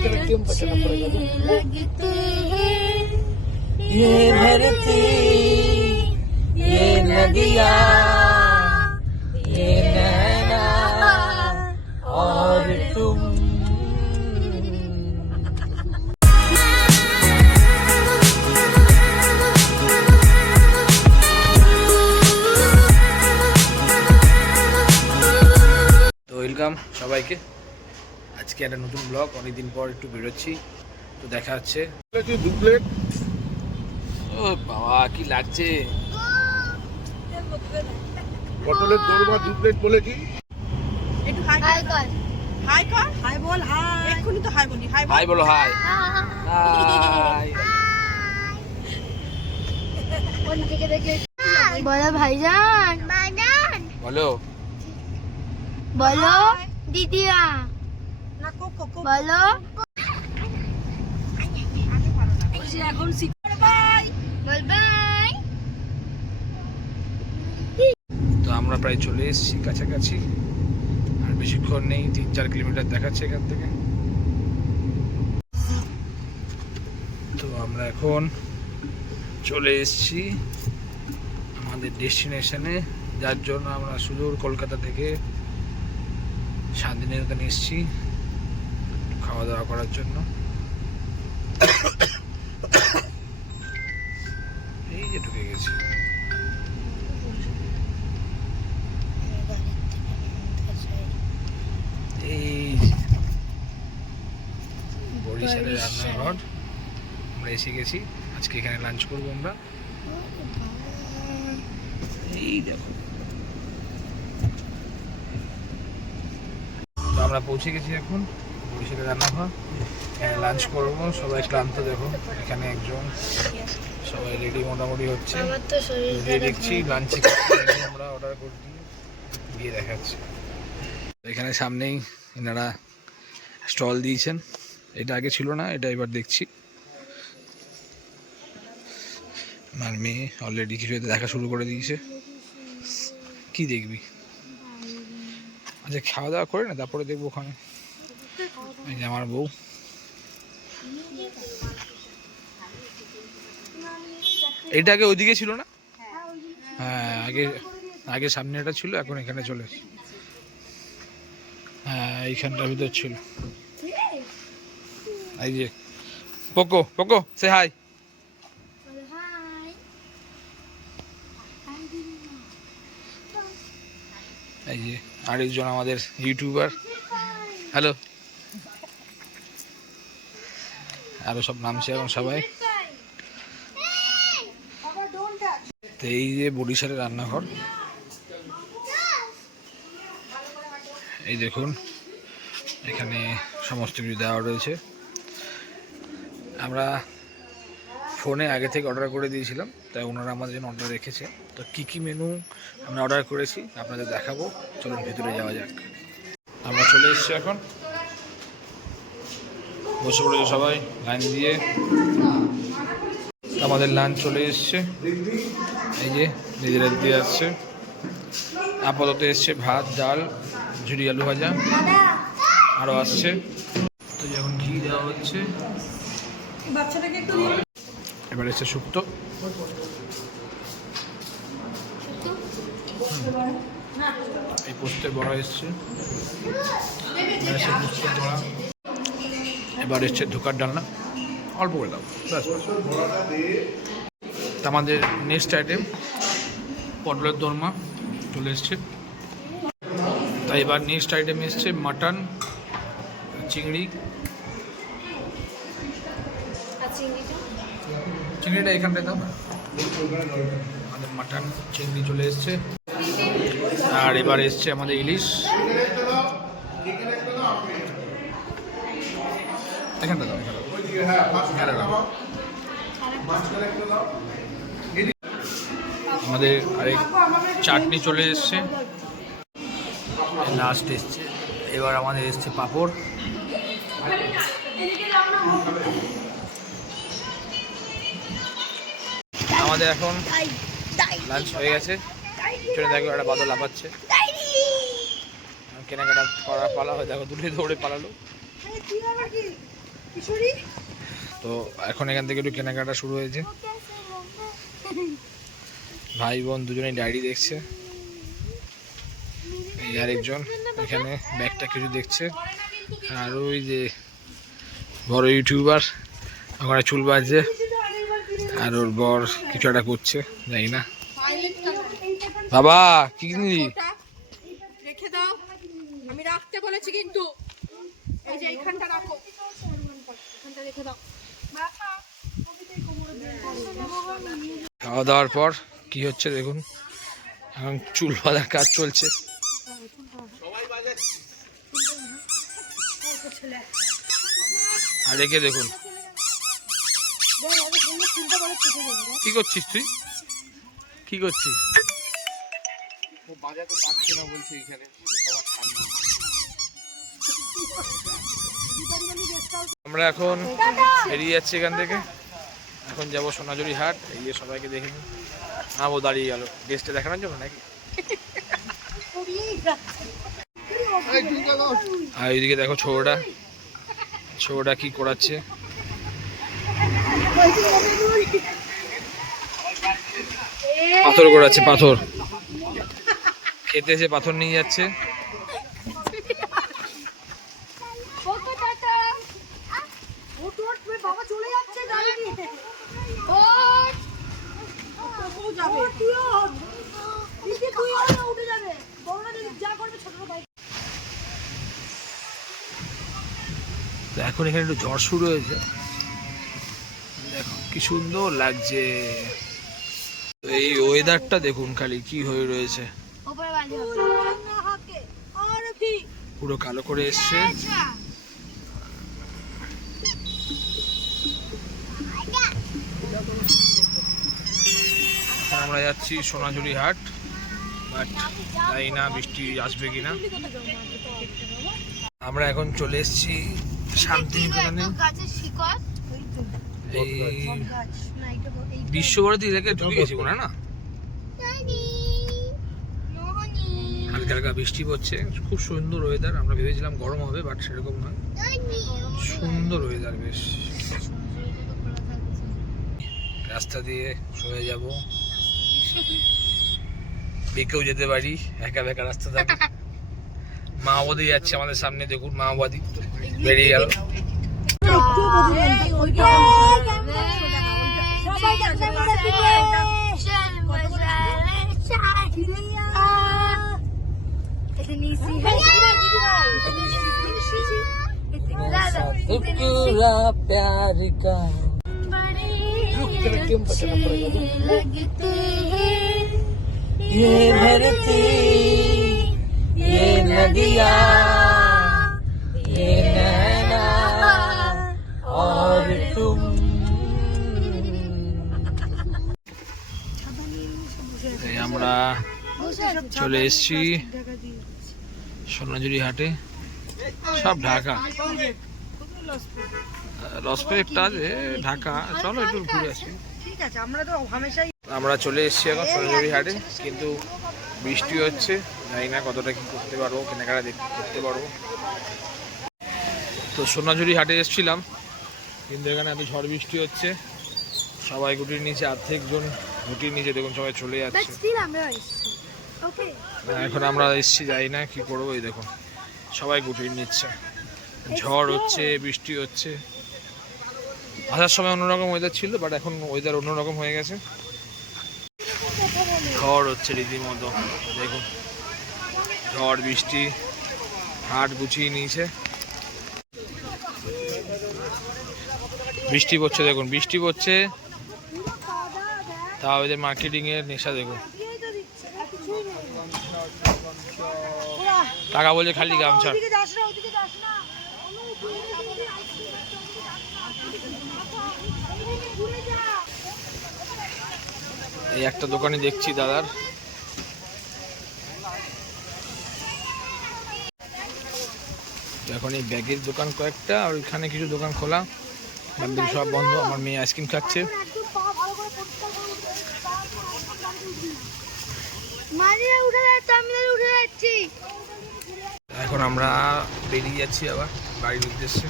क्यों बचना पड़ेगा लगते हैं ये धरती ये नदिया ये नैना और तुम তো ওয়েলকাম সবাইকে আজকে একটা নতুন ব্লগ অনেকদিন পর একটু বেরোচ্ছি তো দেখা হচ্ছে। দু প্লেট ও বাবা কি লাগছে? পটলের দোরমা দু প্লেট বলেছি একটু হাই হাই কর। হাই কর? হাই বল হাই এক্ষুনি তো হাই বলি হাই বল। হাই বলো হাই হাই বলো ভাইজান। ভাইজান বলো বলো দিদিয়া বলো। এখন তো আমরা প্রায় চলে এসেছি কাছাকাছি। আর বেশিক্ষণ নেই, তিন চার কিলোমিটার দেখাচ্ছে এখান থেকে। তো আমরা এখন চলে এসেছি আমাদের ডেস্টিনেশনে। যার জন্য আমরা সুদূর কলকাতা থেকে শান্তিনিকেতনে এসেছি। খাওয়া দাওয়া করার জন্য। এই যে ঢুকে গেছি। এই বরিশালের রান্নাঘর। আমরা এসে গেছি। আজকে এখানে লাঞ্চ করব আমরা। এই দেখো। আমরা পৌঁছে গেছি এখন। বরিশালের রান্নাঘর এখানে লাঞ্চ করব সবাই ক্লান্ত দেখো এখানে একজন। সবাই রেডি মোটামুটি হচ্ছে। গিয়ে দেখছি লাঞ্চে আমরা অর্ডার করে দিয়ে গিয়ে দেখাচ্ছি। এখানে সামনেই এনারা স্টল দিয়েছেন। এটা আগে ছিল না এটা এবার দেখছি। আমার মেয়ে অলরেডি কিছু দেখা শুরু করে দিয়েছে। কি দেখবি? আচ্ছা খাওয়া দাওয়া করে না তারপরে দেখব ওখানে। এই যে আমার বউ। এটা আগে ওইদিকে ছিল না? হ্যাঁ আগে আগে সামনে এটা ছিল, এখন এখানে চলে হ্যাঁ এইখানটার ভিতর ছিল। এই যে, পোকো পোকো সে হাই এই যে, আরেকজন আমাদের ইউটিউবার হ্যালো আরও সব নামছে এখন সবাই। তো এই যে বরিশালের রান্নাঘর। এই দেখুন, এখানে সমস্ত কিছু দেওয়া রয়েছে। আমরা ফোনে আগে থেকে অর্ডার করে দিয়েছিলাম, তাই ওনারা আমাদের জন্য অর্ডার রেখেছে। তো কী কী মেনু আমরা অর্ডার করেছি, আপনাদের দেখাবো। চলুন ভিতরে যাওয়া যাক। আমরা চলে এসেছি এখন। বসে পড়েছে সবাই? লাইন দিয়ে। আমাদের লাঞ্চ চলে এসছে। এই যে নিজেরা দিয়ে আসছে। আপাতত এসছে ভাত, ডাল ঝুড়ি আলু ভাজা। আরও আসছে। তো যখন ঘি দেওয়া হচ্ছে। এবার এসছে শুক্তো। এই পোস্তের বড়া এসছে। এবার এসছে ধোকার ডালনা। অল্প করে দাও ব্যাস ব্যাস। তা আমাদের নেক্সট আইটেম পটলের দোরমা চলে এসছে। তাই এবার নেক্সট আইটেম এসছে মাটন চিংড়ি। চিংড়িটা? এখানটায় দাও। না আমাদের মাটন চিংড়ি চলে এসছে। আর এবার এসছে আমাদের ইলিশ। এখানটা দাও। আমাদের আরেক চাটনি চলে এসছে। লাস্ট এসছে। এবার আমাদের এসছে পাঁপড়। আমাদের এখন লাঞ্চ হয়ে গেছে। পিছনে দেখো একটা বাদল লাফাচ্ছে কেনাকাটা করার পালা হয়। দেখো দূরে দৌড়ে পালালো। তো এখন এখান থেকে একটু কেনাকাটা শুরু হয়েছে। ভাই বোন দুজনেই ডায়েরি দেখছে। এই আরেকজন এখানে ব্যাগটা কিছু দেখছে। আর ওই যে বড় ইউটিউবার, ওখানে চুল বাজছে। আর ওর বর কিছু একটা করছে, জানি না। বাবা, কি কিনলি ওটা রেখে দাও আমি রাখতে বলেছি কিন্তু এই যে এইখানটা রাখো এখানটা রেখে দাও খাওয়া দাওয়ার পর কি হচ্ছে দেখুন? এখন চুল বাঁধার কাজ চলছে। আর একে দেখুন। কি করছিস তুই? কি করছিস? আমরা এখন বেরিয়ে যাচ্ছি এখান থেকে। এখন যাব সোনাঝুরি হাট এই যে সবাইকে দেখে নিই। হ্যাঁ ও দাঁড়িয়ে গেল। গেস্টে দেখানোর জন্য নাকি? আর এইদিকে দেখো ছোটটা ছোটটা কি করাচ্ছে? পাথর করাচ্ছে পাথর। খেতে এসে পাথর নিয়ে যাচ্ছে কোকো টাটা বাবা চলে যাচ্ছে গাড়ি নিয়ে ওট ও যাবে তুইও দিদি তুইও না উঠে যাবে বড়রা যদি যা করবে ছোটরা ভাই তো এখন এখানে একটু ঝড় শুরু হয়েছে। কি সুন্দর লাগছে। এই ওয়েদারটা দেখুন খালি, কি হয়ে রয়েছে। পুরো কালো করে এসছে। আমরা যাচ্ছি সোনাঝুরি হাট বাট জানি না বৃষ্টি আসবে কিনা। আমরা এখন চলে এসেছি শান্তিনিকেতনে এই বিশ্বভারতী থেকে ঢুকে গেছি না? হালকা হালকা বৃষ্টি পড়ছে। খুব সুন্দর ওয়েদার আমরা ভেবেছিলাম গরম হবে বাট সেরকম নয়। সুন্দর ওয়েদার বেশ। রাস্তা দিয়ে সয়ে যাব। বেঁকেও যেতে পারি একা বেকা রাস্তা থাকে মাওবাদী যাচ্ছে আমাদের সামনে দেখুন মাওবাদী বেরিয়ে গেল সবাই দেখতে इतनी सी है इतनी प्यार का बड़ी क्यों पता ना पड़ेगा? अच्छी लगती है ये धरती ये नदिया ये नैना और तुम এই আমরা চলে এসেছি সোনাঝুরি হাটে সব ঢাকা লসপে একটা আছে ঢাকা চলো একটু ঘুরে আসি ঠিক আছে আমরা তো হামেশাই আমরা চলে এসেছি এখন সোনাঝুরি হাটে কিন্তু বৃষ্টি হচ্ছে জানি না কতটা কি করতে পারব কেনাকাটা করতে পারব। তো সোনাঝুরি হাটে এসেছিলাম কিন্তু এখানে এত ঝড় বৃষ্টি হচ্ছে সবাই গুটির নিচে অর্ধেক জন গুটির নিচে দেখুন সবাই চলে যাচ্ছে। এখন আমরা এসেছি যাই না কি করব এই দেখুন সবাই গুটির নিচ্ছে ঝড় হচ্ছে বৃষ্টি হচ্ছে। আসার সময় অন্যরকম ওয়েদার ছিল বাট এখন ওয়েদার অন্যরকম হয়ে গেছে। ঝড় হচ্ছে রীতিমতো। দেখুন, ঝড়, বৃষ্টি, হাট গুছিয়ে নিয়েছে। বৃষ্টি পড়ছে, দেখুন, বৃষ্টি পড়ছে। তাও এদের মার্কেটিং এর নেশা, দেখুন। টাকা বলে খালি গামছা। এই একটা দোকানে দেখছি দাদার। এখন এই ব্যাগের দোকান কয়েকটা আর ওইখানে কিছু দোকান খোলা। বাকি সব বন্ধ আমার মেয়ে আইসক্রিম খাচ্ছে। এখন আমরা বেরিয়ে যাচ্ছি আবার বাড়ির উদ্দেশ্যে।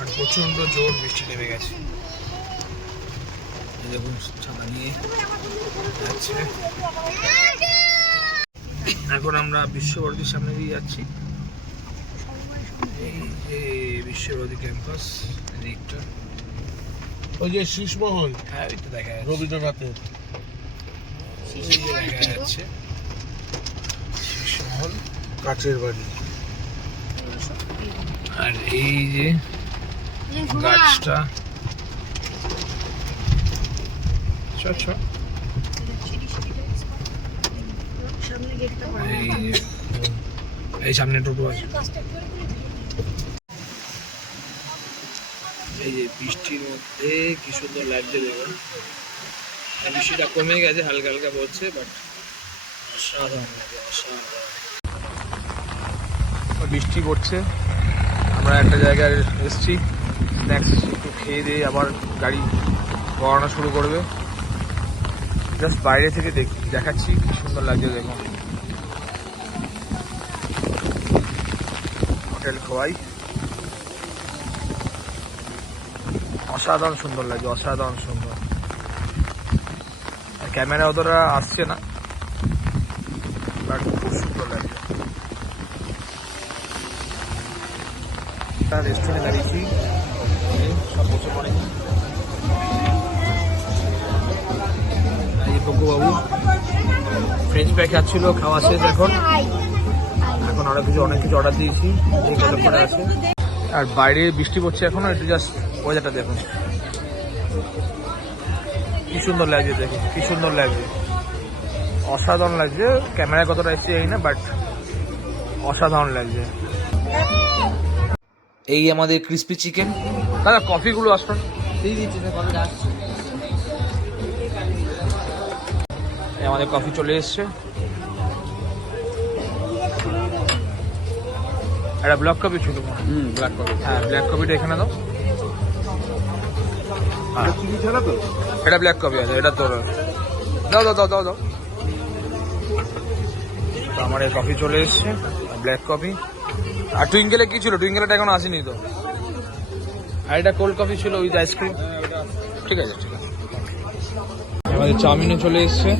আর প্রচণ্ড জোর বৃষ্টি নেমে গেছে। দেখুন ছাতা নিয়ে যাচ্ছে। এখন আমরা বিশ্বভারতীর সামনে দিয়ে যাচ্ছি। এই যে বিশ্বভারতী ক্যাম্পাস দিকটা ওই যে শীষমহল হ্যাঁ ওই তো দেখা যাচ্ছে। রবীন্দ্রনাথের। দেখা যাচ্ছে। শীর্ষমহল কাছের বাড়ি। আর এই যে গাছটা। চ চ এই সামনে টোটো আছে। এই যে বৃষ্টির মধ্যে কি সুন্দর লাগছে দেখুন। আর বৃষ্টিটা কমে গেছে হালকা হালকা পড়ছে বাট অসাধারণ লাগে অসাধারণ। বৃষ্টি পড়ছে। আমরা একটা জায়গায় এসেছি। স্ন্যাক্স একটু খেয়ে দিয়ে আবার গাড়ি গড়ানো শুরু করবে। জাস্ট বাইরে থেকে দেখ, দেখাচ্ছি, কি সুন্দর লাগছে দেখুন হোটেল খোয়াই। অসাধারণ সুন্দর লাগছে, অসাধারণ সুন্দর। ক্যামেরা অতটা আসছে না, বাট খুব সুন্দর একটা রেস্টুরেন্টে দাঁড়িয়েছি সব বসে পড়েছি বাবু ফ্রেঞ্চ ফ্রাই খাচ্ছিল খাওয়া শেষ এখন। এখন আরও কিছু অনেক কিছু অর্ডার দিয়েছি। করে আছে। আর বাইরে বৃষ্টি পড়ছে এখনও একটু জাস্ট ওয়েদারটা দেখুন। কি সুন্দর লাগছে দেখুন কি সুন্দর লাগছে। অসাধারণ লাগছে। ক্যামেরায় কতটা এসছে এই না বাট অসাধারণ লাগছে। এই আমাদের ক্রিস্পি চিকেন দাদা কফিগুলো আসুন। এই আমাদের কফি চলে এসছে। একটা ব্ল্যাক কপি ছিল হুম ব্ল্যাক কপি হ্যাঁ ব্ল্যাক কপিটা এখানে দাও। তো? এটা ব্ল্যাক কপি আছে এটা তোর। দাও দাও দাও দাও দাও। আমার এই কফি চলে এসছে ব্ল্যাক কফি আর টুইঙ্কেলে কি ছিল? টুইঙ্কেলটা এখন আসেনি তো। আর এটা কোল্ড কফি ছিল উইথ আইসক্রিম ঠিক আছে ঠিক আছে। আমাদের চাউমিনও চলে এসছে।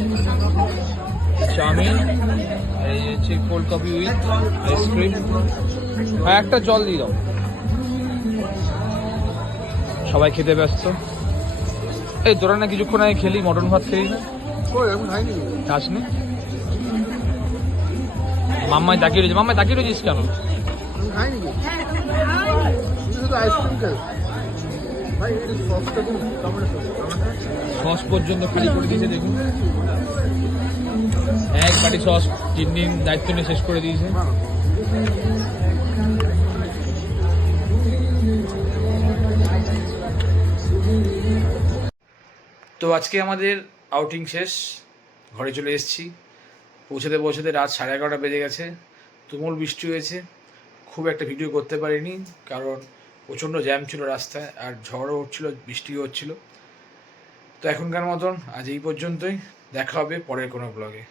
চাউমিন এই হচ্ছে কোল্ড কফি উইথ আইসক্রিম হ্যাঁ একটা জল দিয়ে দাও। সবাই খেতে ব্যস্ত। এই তোরা না কিছুক্ষণ আগে খেলি মটন ভাত খেলি না? খাসনি? মাম্মায় তাকিয়ে রয়েছে। মাম্মায় তাকিয়ে রয়েছিস কেন? আইসক্রিম সস পর্যন্ত খালি করে দিয়েছে, দেখুন। এক বাটি সস তিন দিন দায়িত্ব নিয়ে শেষ করে দিয়েছে। তো আজকে আমাদের আউটিং শেষ। ঘরে চলে এসেছি। পৌঁছাতে পৌঁছাতে রাত সাড়ে এগারোটা বেজে গেছে। তুমুল বৃষ্টি হয়েছে। খুব একটা ভিডিও করতে পারিনি, কারণ প্রচণ্ড জ্যাম ছিল রাস্তায়, আর ঝড়ও হচ্ছিল বৃষ্টিও হচ্ছিল। তো এখনকার মতন আজ এই পর্যন্তই। দেখা হবে পরের কোনো ব্লগে